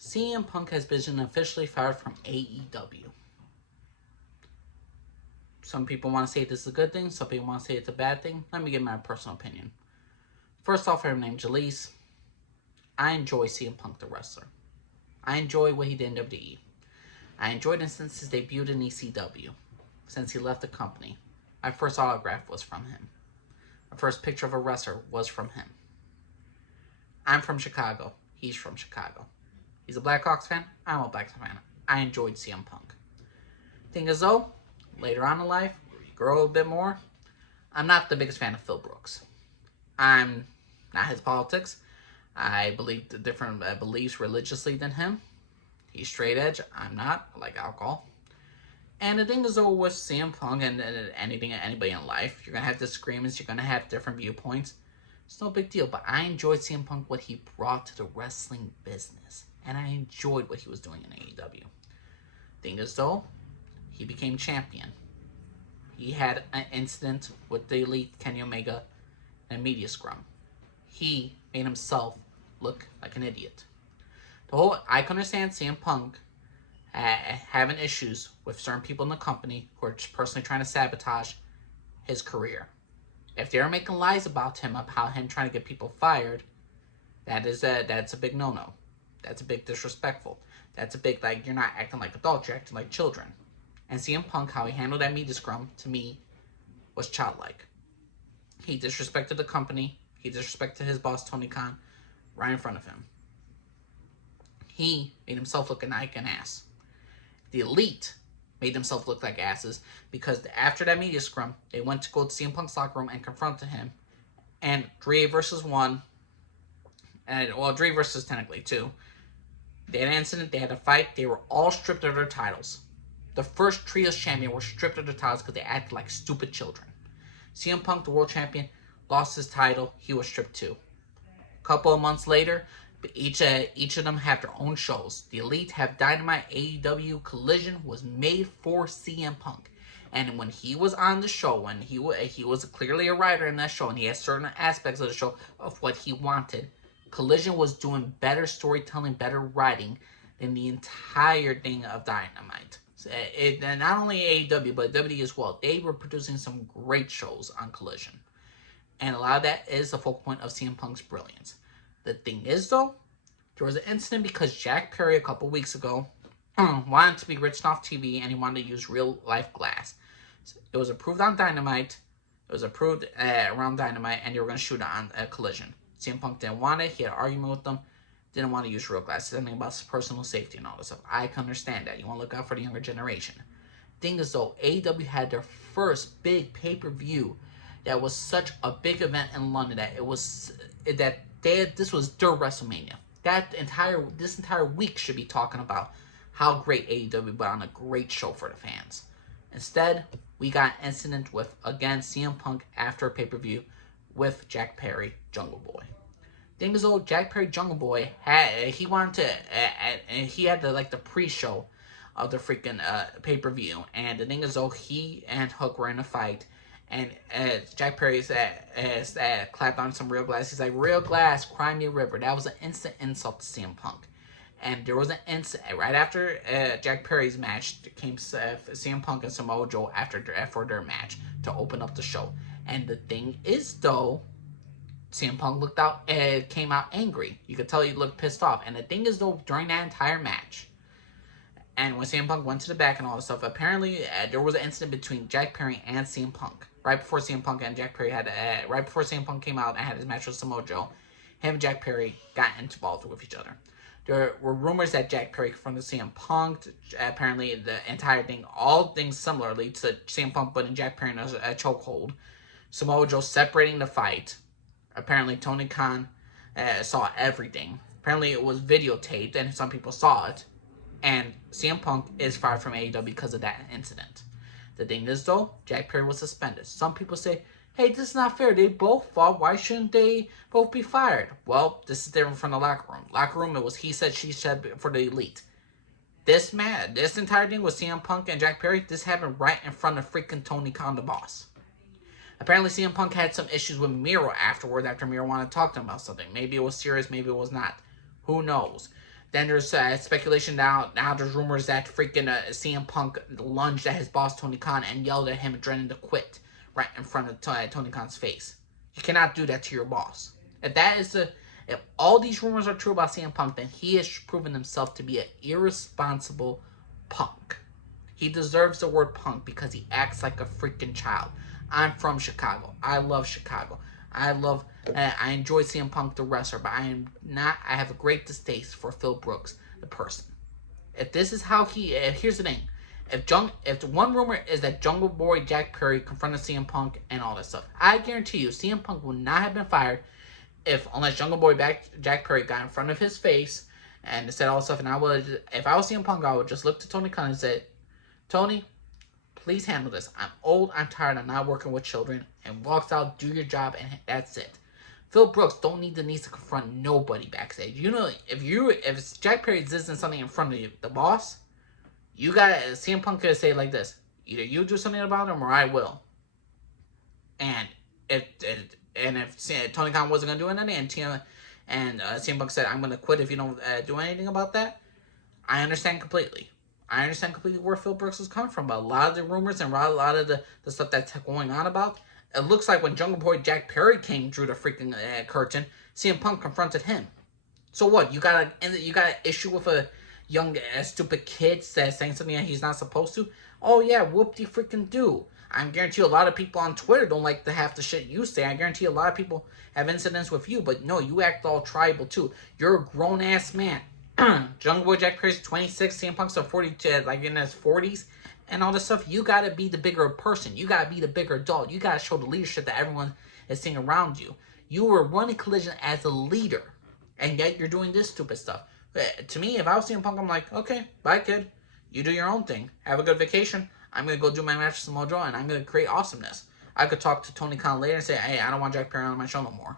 CM Punk has been officially fired from AEW. Some people want to say this is a good thing. Some people want to say it's a bad thing. Let me give my personal opinion. First off, I'm named Jalise. I enjoy CM Punk the wrestler. I enjoy what he did in WWE. I enjoyed him since his debut in ECW. Since he left the company. My first autograph was from him. My first picture of a wrestler was from him. I'm from Chicago. He's from Chicago. He's a Blackhawks fan. I'm a Blackhawks fan. I enjoyed CM Punk. Thing is though, later on in life, grow a bit more, I'm not the biggest fan of Phil Brooks. I'm not his politics. I believe the different beliefs religiously than him. He's straight edge. I'm not. I like alcohol. And the thing is though with CM Punk and anybody in life, you're gonna have disagreements. You're gonna have different viewpoints. It's no big deal. But I enjoyed CM Punk what he brought to the wrestling business, and I enjoyed what he was doing in AEW. Thing is though, he became champion. He had an incident with the Elite Kenny Omega in a media scrum. He made himself look like an idiot. I can understand CM Punk having issues with certain people in the company who are just personally trying to sabotage his career. If they're making lies about him trying to get people fired, that's a big no-no. That's a big disrespectful. That's a big, like, you're not acting like adults, you're acting like children. And CM Punk, how he handled that media scrum, to me, was childlike. He disrespected the company. He disrespected his boss, Tony Khan, right in front of him. He made himself look like an ass. The Elite made themselves look like asses because after that media scrum, they went to go to CM Punk's locker room and confronted him. And Dre versus 1, and Dre versus technically 2, they had an incident, they had a fight, they were all stripped of their titles. The first Trios champion were stripped of their titles because they acted like stupid children. CM Punk, the world champion, lost his title, he was stripped too. A couple of months later, each of them have their own shows. The Elite have Dynamite. AEW Collision was made for CM Punk. And when he was on the show, when he was clearly a writer in that show, and he had certain aspects of the show of what he wanted, Collision was doing better storytelling, better writing than the entire thing of Dynamite. Not only AEW, but WWE as well. They were producing some great shows on Collision. And a lot of that is the focal point of CM Punk's brilliance. The thing is, though, there was an incident because Jack Perry a couple weeks ago wanted to be rich off TV and he wanted to use real-life glass. So it was approved on Dynamite. It was approved around Dynamite, and they were going to shoot it on Collision. CM Punk didn't want it. He had an argument with them. Didn't want to use real glass. Something about personal safety and all this stuff. I can understand that. You want to look out for the younger generation. Thing is, though, AEW had their first big pay-per-view that was such a big event in London that this was their WrestleMania. This entire week should be talking about how great AEW put on a great show for the fans. Instead, we got an incident with, again, CM Punk after a pay-per-view with Jack Perry, Jungle Boy. Thing is, though, Jack Perry, Jungle Boy, he had the pre-show of the freaking pay-per-view. And the thing is, though, he and Hook were in a fight. And Jack Perry clapped on some real glass. He's like, real glass, cry me a river. That was an instant insult to CM Punk. And there was an incident right after Jack Perry's match. Came CM Punk and Samoa Joe for their match to open up the show. And the thing is, though, CM Punk came out angry. You could tell he looked pissed off. And the thing is, though, during that entire match, and when CM Punk went to the back and all this stuff, apparently there was an incident between Jack Perry and CM Punk. Right before CM Punk and Jack Perry right before CM Punk came out and had his match with Samoa Joe, him and Jack Perry got involved with each other. There were rumors that Jack Perry confronted CM Punk. Apparently, the entire thing, all things similarly to CM Punk putting Jack Perry in a chokehold. Samoa Joe separating the fight. Apparently, Tony Khan saw everything. Apparently, it was videotaped, and some people saw it. And CM Punk is fired from AEW because of that incident. The thing is, though, Jack Perry was suspended. Some people say, hey, this is not fair. They both fought. Why shouldn't they both be fired? Well, this is different from the locker room. Locker room, it was he said, she said for the Elite. This entire thing with CM Punk and Jack Perry, this happened right in front of freaking Tony Khan, the boss. Apparently, CM Punk had some issues with Miro afterward, after Miro wanted to talk to him about something. Maybe it was serious, maybe it was not. Who knows? Then there's speculation now there's rumors that freaking CM Punk lunged at his boss Tony Khan and yelled at him, threatening to quit right in front of Tony Khan's face. You cannot do that to your boss. If all these rumors are true about CM Punk, then he has proven himself to be an irresponsible punk. He deserves the word punk because he acts like a freaking child. I'm from Chicago. I love Chicago. I enjoy CM Punk the wrestler, but I have a great distaste for Phil Brooks, the person. If this is how here's the thing. If one rumor is that Jungle Boy Jack Perry confronted CM Punk and all that stuff, I guarantee you CM Punk would not have been fired unless Jungle Boy Jack Perry got in front of his face and said all this stuff. And if I was CM Punk, I would just look to Tony Khan and say, Tony, please handle this. I'm old, I'm tired, I'm not working with children. And walks out, do your job, and that's it. Phil Brooks don't need to confront nobody backstage. You know, if Jack Perry does something in front of you, the boss, CM Punk could say like this: either you do something about him or I will. And if Tony Khan wasn't gonna do anything, and CM Punk said, I'm gonna quit if you don't do anything about that, I understand completely. I understand completely where Phil Brooks is coming from, but a lot of the rumors and a lot of the stuff that's going on about, it looks like when Jungle Boy Jack Perry came through the freaking curtain, CM Punk confronted him. So what? You got an issue with a young stupid kid saying something that he's not supposed to? Oh yeah, whoop-de freaking do. I guarantee you a lot of people on Twitter don't like the half the shit you say. I guarantee you a lot of people have incidents with you, but no, you act all tribal too. You're a grown-ass man. Jungle Boy Jack Perry's 26, CM Punk's 42, like in his 40s, and all this stuff. You gotta be the bigger person. You gotta be the bigger adult. You gotta show the leadership that everyone is seeing around you. You were running Collision as a leader, and yet you're doing this stupid stuff. To me, if I was CM Punk, I'm like, okay, bye kid. You do your own thing. Have a good vacation. I'm gonna go do my match with Mojo, and I'm gonna create awesomeness. I could talk to Tony Khan later and say, hey, I don't want Jack Perry on my show no more.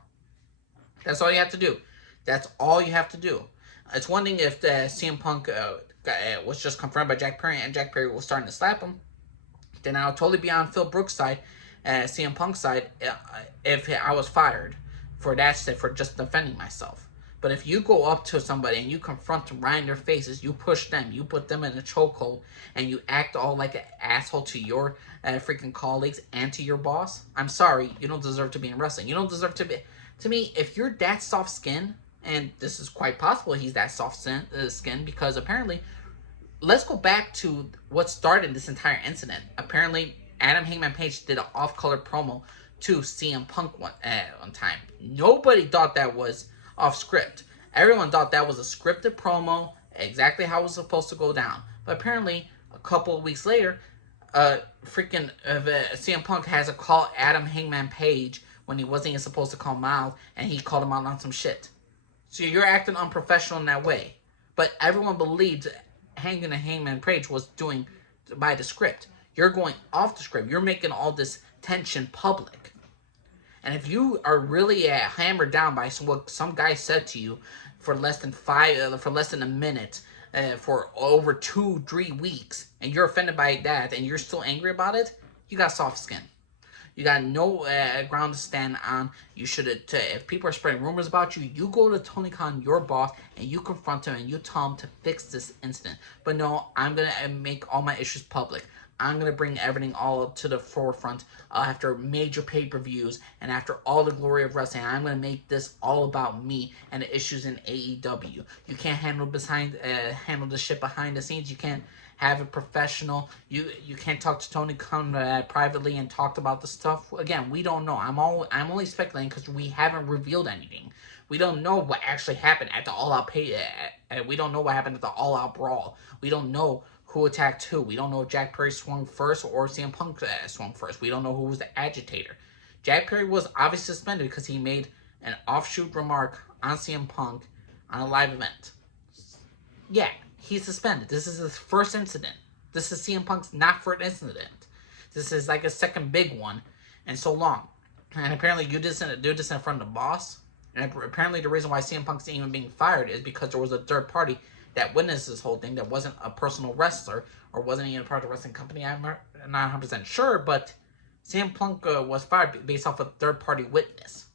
That's all you have to do. That's all you have to do. It's one thing if CM Punk was just confronted by Jack Perry and Jack Perry was starting to slap him. Then I would totally be on Phil Brooks' side, CM Punk's side, if I was fired for just defending myself. But if you go up to somebody and you confront them right in their faces, you push them, you put them in a chokehold, and you act all like an asshole to your freaking colleagues and to your boss, I'm sorry, you don't deserve to be in wrestling. You don't deserve to be... To me, if you're that soft skin, and this is quite possible he's that soft skin, because apparently, let's go back to what started this entire incident. Apparently, Adam Hangman Page did an off-color promo to CM Punk one time. Nobody thought that was off script. Everyone thought that was a scripted promo, exactly how it was supposed to go down. But apparently, a couple of weeks later, CM Punk has a call Adam Hangman Page when he wasn't even supposed to call him out, and he called him out on some shit. So you're acting unprofessional in that way. But everyone believed Hangman Page was doing by the script. You're going off the script. You're making all this tension public. And if you are really hammered down by what some guy said to you for less than a minute, for over 2-3 weeks, and you're offended by that, and you're still angry about it, you got soft skin. You got no ground to stand on. You should if people are spreading rumors about you, you go to Tony Khan, your boss, and you confront him and you tell him to fix this incident. But no, I'm going to make all my issues public. I'm going to bring everything all up to the forefront after major pay-per-views and after all the glory of wrestling. I'm going to make this all about me and the issues in AEW. You can't handle the shit behind the scenes. You can't have a professional. You can't talk to Tony Khan privately and talk about the stuff. Again, we don't know. I'm only speculating because we haven't revealed anything. We don't know what actually happened at the all-out we don't know what happened at the all-out brawl. We don't know who attacked who. We don't know if Jack Perry swung first or CM Punk swung first. We don't know who was the agitator. Jack Perry was obviously suspended because he made an offshoot remark on CM Punk on a live event. Yeah, he's suspended. This is his first incident. This is CM Punk's not first incident. This is like a second big one in so long. And apparently you do this in front of the boss. And apparently the reason why CM Punk's even being fired is because there was a third party that witnessed this whole thing that wasn't a personal wrestler or wasn't even part of the wrestling company. I'm not 100% sure, but CM Punk was fired based off a third party witness.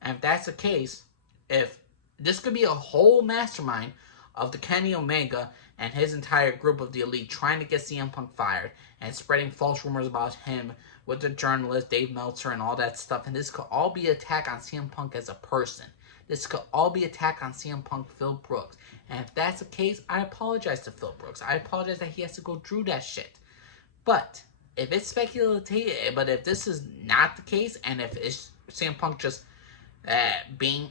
And if that's the case, if This could be a whole mastermind of the Kenny Omega and his entire group of the Elite trying to get CM Punk fired and spreading false rumors about him with the journalist Dave Meltzer and all that stuff. And this could all be an attack on CM Punk as a person. This could all be an attack on CM Punk Phil Brooks. And if that's the case, I apologize to Phil Brooks. I apologize that he has to go through that shit. But if it's speculative, but if this is not the case, and if it's CM Punk just being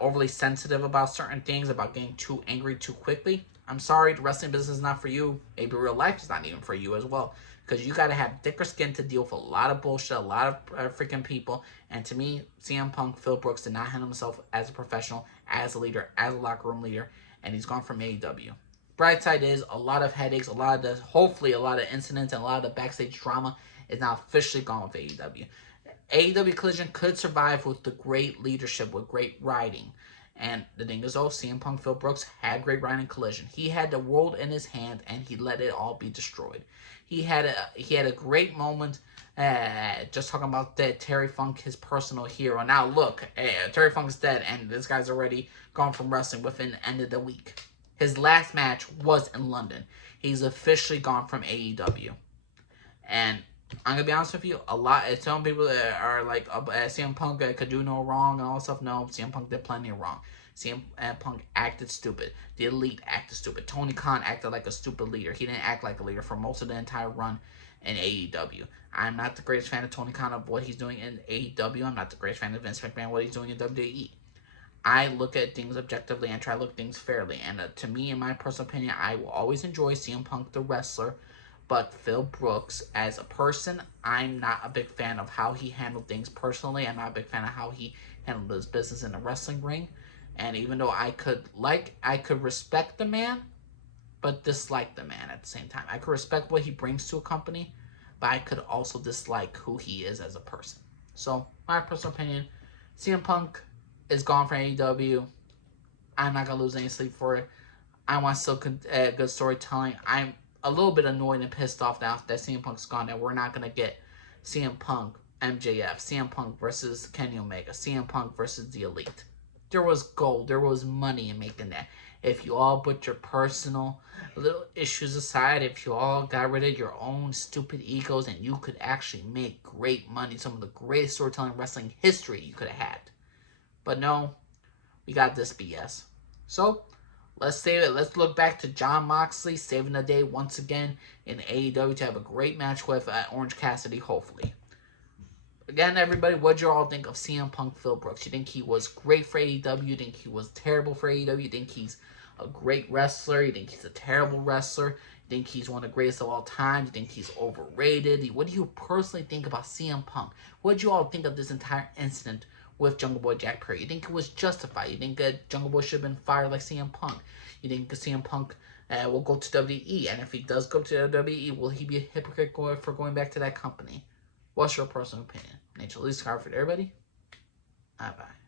overly sensitive about certain things, about getting too angry too quickly, I'm sorry, the wrestling business is not for you. Maybe real life is not even for you as well. Because you got to have thicker skin to deal with a lot of bullshit, a lot of freaking people. And to me, CM Punk, Phil Brooks did not handle himself as a professional, as a leader, as a locker room leader. And he's gone from AEW. Bright side is a lot of headaches, hopefully a lot of incidents, and a lot of the backstage drama is now officially gone with AEW. AEW Collision could survive with the great leadership, with great writing. And the thing is, CM Punk, Phil Brooks had great writing Collision. He had the world in his hand, and he let it all be destroyed. He had a great moment, just talking about that Terry Funk, his personal hero. Now look, Terry Funk's dead, and this guy's already gone from wrestling within the end of the week. His last match was in London. He's officially gone from AEW. And I'm going to be honest with you, some people are like, CM Punk could do no wrong and all that stuff. No, CM Punk did plenty of wrong. CM Punk acted stupid. The Elite acted stupid. Tony Khan acted like a stupid leader. He didn't act like a leader for most of the entire run in AEW. I'm not the greatest fan of Tony Khan of what he's doing in AEW. I'm not the greatest fan of Vince McMahon, what he's doing in WWE. I look at things objectively and try to look at things fairly. And to me, in my personal opinion, I will always enjoy CM Punk, the wrestler. But Phil Brooks, as a person, I'm not a big fan of how he handled things personally. I'm not a big fan of how he handled his business in the wrestling ring. And even though I could respect the man, but dislike the man at the same time. I could respect what he brings to a company, but I could also dislike who he is as a person. So, my personal opinion, CM Punk is gone from AEW. I'm not going to lose any sleep for it. I want still good storytelling. I'm a little bit annoyed and pissed off now that CM Punk's gone, that we're not going to get CM Punk, MJF, CM Punk versus Kenny Omega, CM Punk versus The Elite. There was gold. There was money in making that. If you all put your personal little issues aside, if you all got rid of your own stupid egos, and you could actually make great money, some of the greatest storytelling wrestling history you could have had. But no, we got this BS. So, let's save it. Let's look back to Jon Moxley saving the day once again in AEW to have a great match with Orange Cassidy, hopefully. Again, everybody, what'd you all think of CM Punk, Phil Brooks? You think he was great for AEW? You think he was terrible for AEW? You think he's a great wrestler? You think he's a terrible wrestler? You think he's one of the greatest of all time? You think he's overrated? What do you personally think about CM Punk? What'd you all think of this entire incident with Jungle Boy Jack Perry? You think it was justified? You think Jungle Boy should have been fired like CM Punk? You think CM Punk will go to WWE? And if he does go to WWE, will he be a hypocrite for going back to that company? What's your personal opinion? Nature Lee's Carford, everybody. Bye-bye.